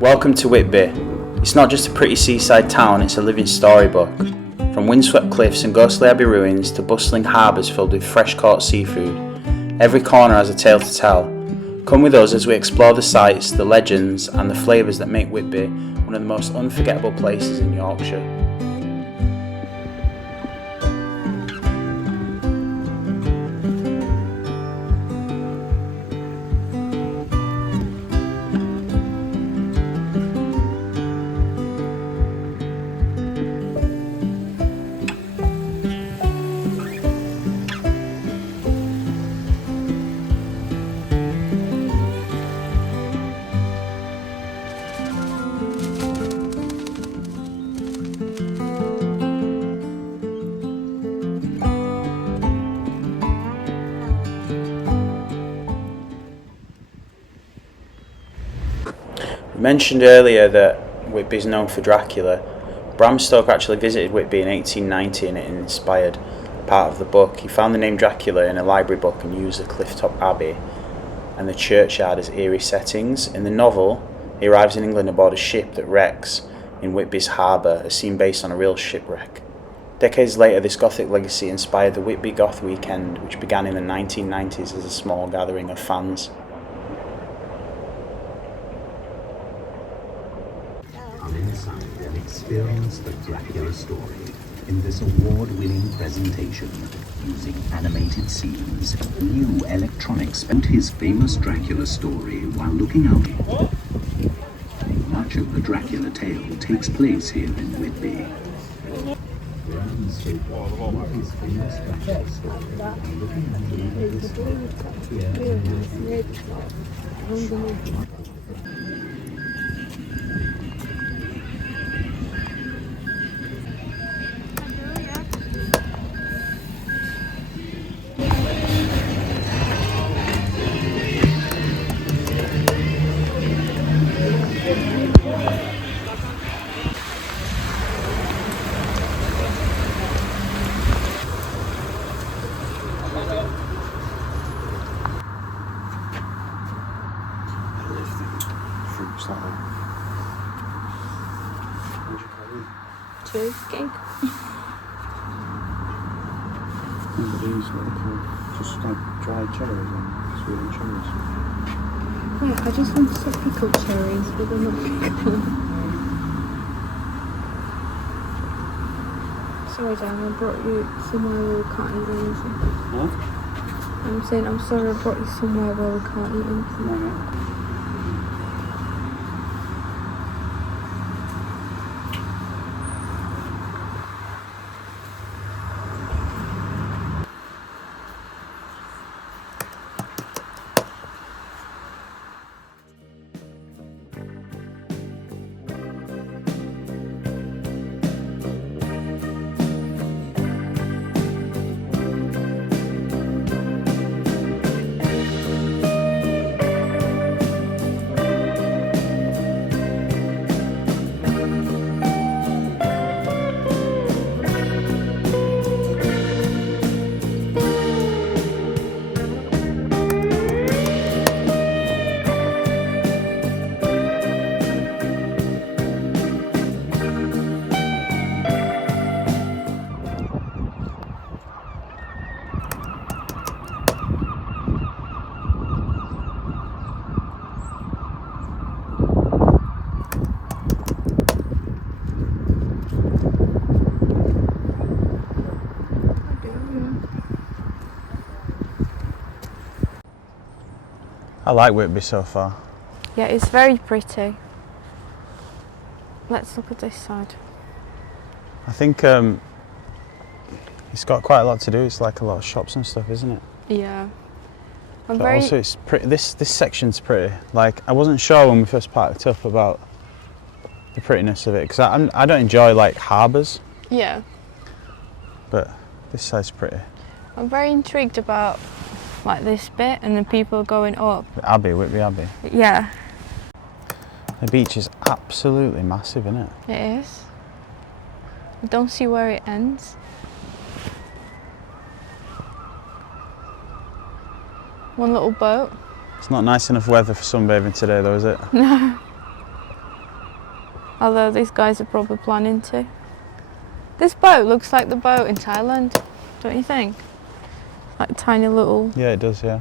Welcome to Whitby. It's not just a pretty seaside town, it's a living storybook. From windswept cliffs and ghostly abbey ruins to bustling harbours filled with fresh-caught seafood, every corner has a tale to tell. Come with us as we explore the sights, the legends and the flavours that make Whitby one of the most unforgettable places in Yorkshire. We mentioned earlier that Whitby is known for Dracula. Bram Stoker actually visited Whitby in 1890 and it inspired part of the book. He found the name Dracula in a library book and used the clifftop abbey and the churchyard as eerie settings. In the novel, he arrives in England aboard a ship that wrecks in Whitby's Harbour, a scene based on a real shipwreck. Decades later, this Gothic legacy inspired the Whitby Goth Weekend, which began in the 1990s as a small gathering of fans. Inside and experience the Dracula story in this award-winning presentation using animated scenes. New electronics found his famous Dracula story while looking out. Much of the Dracula tale takes place here in Whitby. His famous Dracula story while looking at Two gig. These are just like dried cherries and sweet cherries. Wait, I just want some pickled cherries, but they're not pickled. Sorry, Dan, I brought you somewhere where we can't eat anything. What? I'm saying I'm sorry I brought you somewhere where we can't eat anything. No. I like Whitby so far. Yeah, it's very pretty. Let's look at this side. I think it's got quite a lot to do. It's like a lot of shops and stuff, isn't it? Yeah. But also it's pretty. This section's pretty. Like, I wasn't sure when we first parked up about the prettiness of it because I don't enjoy like harbours. Yeah. But this side's pretty. I'm very intrigued about like this bit and the people going up. Whitby Abbey. Yeah. The beach is absolutely massive, isn't it? It is. I don't see where it ends. One little boat. It's not nice enough weather for sunbathing today though, is it? No. Although these guys are probably planning to. This boat looks like the boat in Thailand, don't you think? Like tiny little... Yeah, it does, yeah.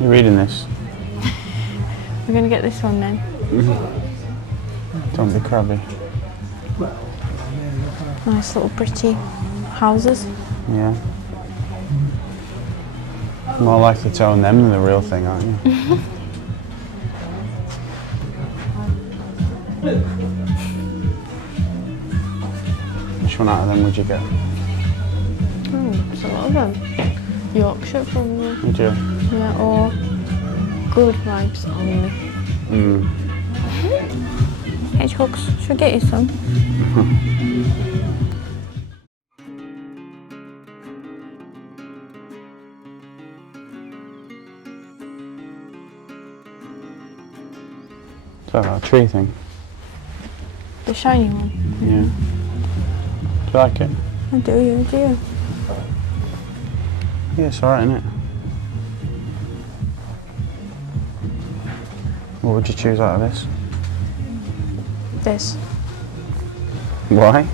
You reading this? We're going to get this one then. Don't be crabby. Nice little pretty houses. Yeah. More likely to own them than the real thing, aren't you? Which one out of them would you get? There's a lot of them. Yorkshire probably. Would you? Yeah, or good vibes only. Hedgehogs, should I get you some? Is that a tree thing? The shiny one? Yeah. Do you like it? I do, you do. Yeah, it's alright, isn't it? What would you choose out of this? This. Why?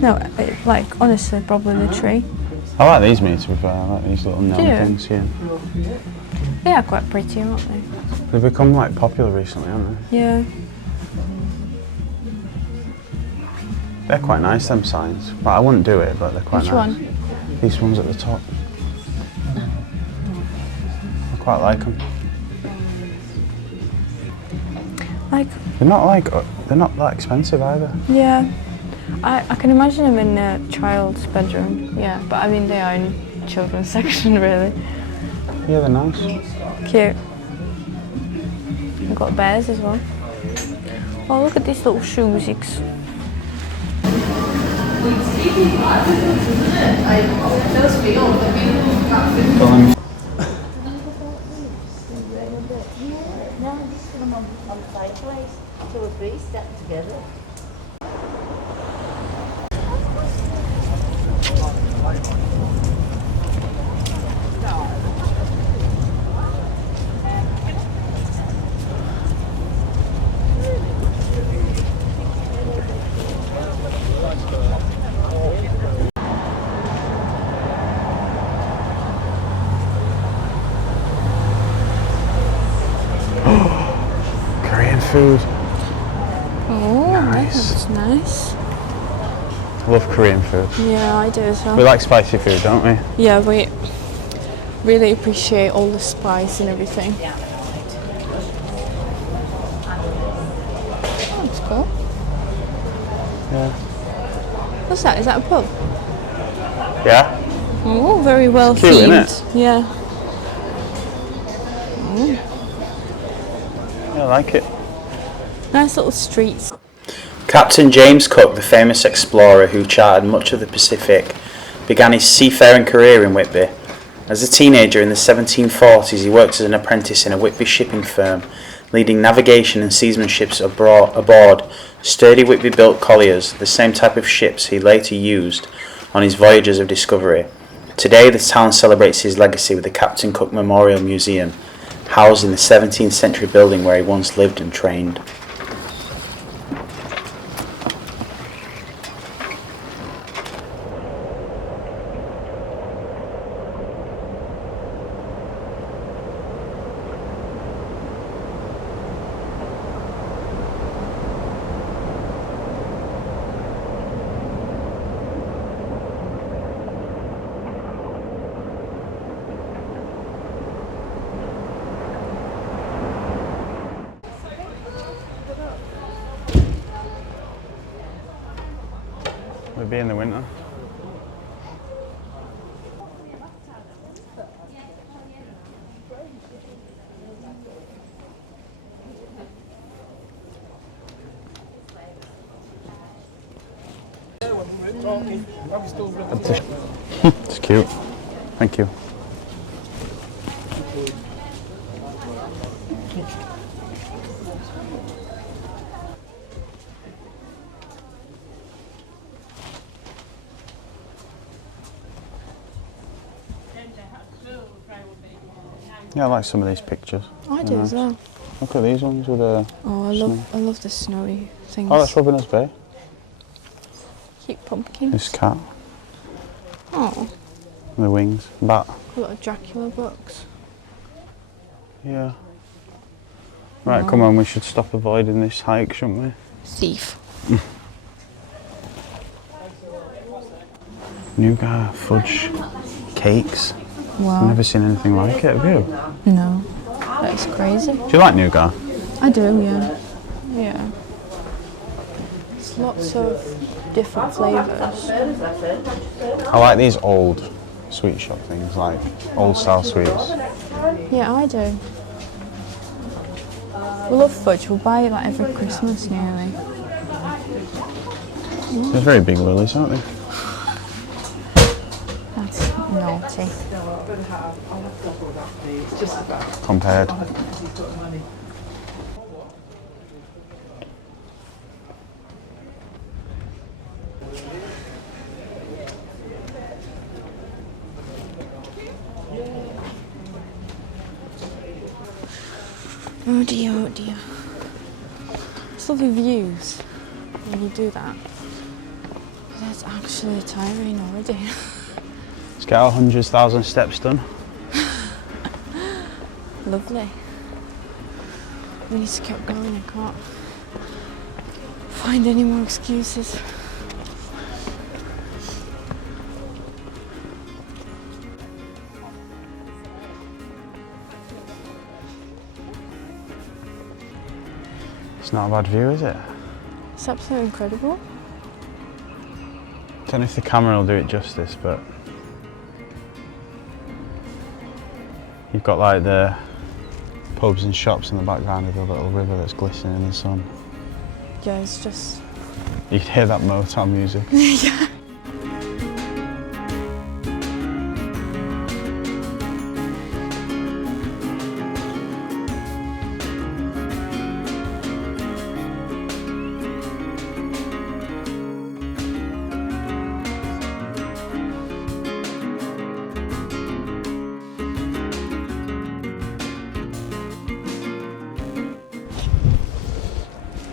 No, like, honestly, probably the tree. I like these, mate, to be fair. I like these little gnome things, yeah. They are quite pretty, aren't they? They've become, like, popular recently, haven't they? Yeah. They're quite nice, them signs. But I wouldn't do it, but they're quite Which nice. one? These ones at the top. I quite like them. Like, They're not that expensive either. yeah. I can imagine them in a child's bedroom, yeah. But I mean, they are in children's section, really. Yeah, they're nice. Cute. We've got bears as well. Oh, look at these little shoesies. Korean food. Oh, Nice. that's nice. I love Korean food. Yeah, I do as well. We like spicy food, don't we? Yeah, we really appreciate all the spice and everything. Oh, that's cool. Yeah. What's that? Is that a pub? Yeah? Oh, very well cute, themed. isn't Yeah. Yeah, I like it. Nice little streets. Captain James Cook, the famous explorer who charted much of the Pacific, began his seafaring career in Whitby. As a teenager in the 1740s, he worked as an apprentice in a Whitby shipping firm, leading navigation and seamanship aboard sturdy Whitby-built colliers, the same type of ships he later used on his voyages of discovery. Today, the town celebrates his legacy with the Captain Cook Memorial Museum, housed in the 17th century building where he once lived and trained. Would be in the winter. It's cute. Thank you. Yeah, I like some of these pictures. I do as well. Look at these ones with a. Oh, I love the snowy things. Oh, that's Robin Hood's Bay. Cute pumpkins. This cat. Oh. And the wings. Bat. A lot of Dracula books. Yeah. Right, come on, we should stop avoiding this hike, shouldn't we? Thief. Nougat fudge cakes. Wow. I've never seen anything like it, have you? No. That's crazy. Do you like nougat? I do, yeah. Yeah. There's lots of different flavours. I like these old sweet shop things, like old style sweets. Yeah, I do. We love fudge. We'll buy it like every Christmas nearly. They're very big lilies, aren't they? That's naughty. Compared. Oh dear, oh dear. It's lovely views when you do that. That's actually tiring already. Let's get our 100,000 steps done. Lovely. We need to keep going, I can't find any more excuses. It's not a bad view, is it? It's absolutely incredible. Don't know if the camera will do it justice, but you've got like the pubs and shops in the background of the little river that's glistening in the sun. Yeah, it's just... You can hear that Motown music. Yeah.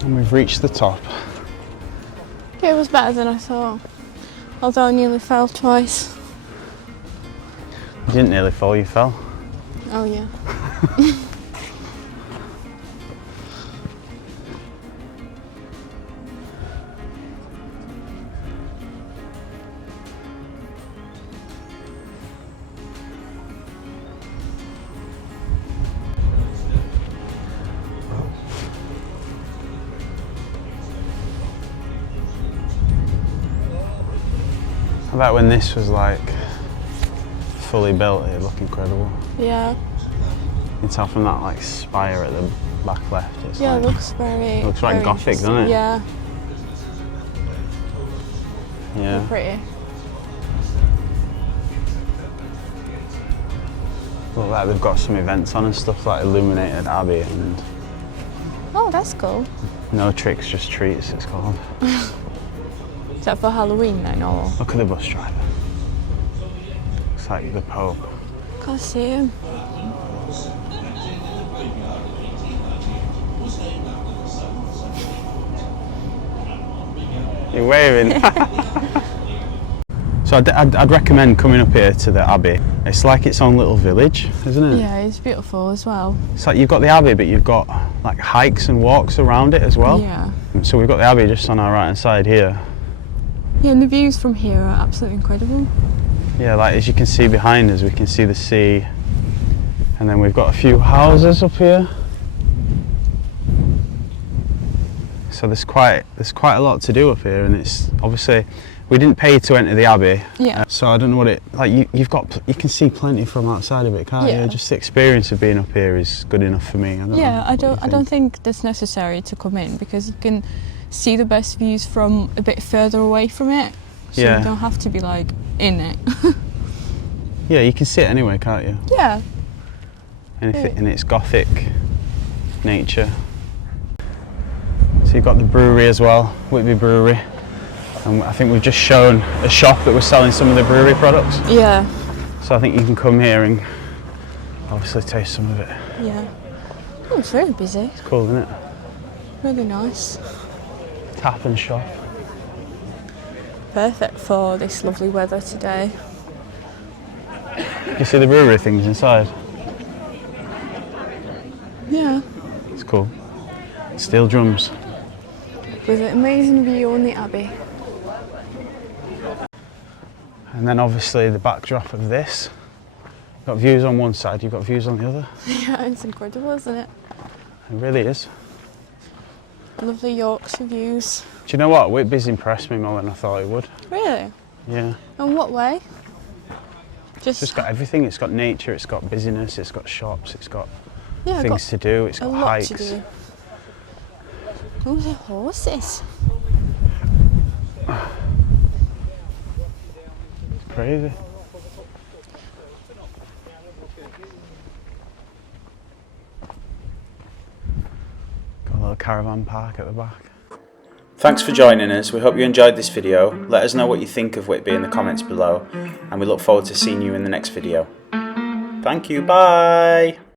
And we've reached the top. It was better than I thought. Although I nearly fell twice. You didn't nearly fall, you fell. Oh yeah. I bet when this was like fully built, it'd look incredible. Yeah. You can tell from that like spire at the back left. It's Yeah, like, it looks very... it looks like very Gothic, doesn't it? Yeah. Yeah. Pretty. Look like they've got some events on and stuff like Illuminated Abbey and Oh, that's cool. No Tricks, Just Treats it's called. Is that for Halloween then, or...? Look at the bus driver. It's like the Pope. Can't see him. You're waving. So I'd recommend coming up here to the Abbey. It's like its own little village, isn't it? Yeah, it's beautiful as well. It's like you've got the Abbey, but you've got like hikes and walks around it as well. Yeah. So we've got the Abbey just on our right hand side here. Yeah, and the views from here are absolutely incredible. Yeah, like as you can see behind us, we can see the sea. And then we've got a few houses up here. So there's quite a lot to do up here, and it's obviously we didn't pay to enter the Abbey. Yeah. So I don't know what it like. You can see plenty from outside of it, can't Yeah. you? Just the experience of being up here is good enough for me. I don't think that's necessary to come in because you can see the best views from a bit further away from it. So Yeah. you don't have to be like in it. Yeah, you can sit anyway, can't you? Yeah. In its Gothic nature. So you've got the brewery as well, Whitby Brewery. And I think we've just shown a shop that was selling some of the brewery products. Yeah. So I think you can come here and obviously taste some of it. Yeah. Oh, it's very busy. It's cool, isn't it? Really nice. Tap and shop. Perfect for this lovely weather today. You see the brewery things inside? Yeah. It's cool. Steel drums. With an amazing view on the Abbey. And then obviously the backdrop of this. You've got views on one side, you've got views on the other. Yeah, it's incredible, isn't it? It really is. Lovely Yorkshire views. Do you know what? Whitby's impressed me more than I thought it would. Really? Yeah. In what way? It's just got everything. It's got nature, it's got busyness, it's got shops, it's got Yeah, things to do, it's a got lot hikes. to do. Oh, the horses. It's crazy. Got a little caravan park at the back. Thanks for joining us. We hope you enjoyed this video. Let us know what you think of Whitby in the comments below, and we look forward to seeing you in the next video. Thank you, bye!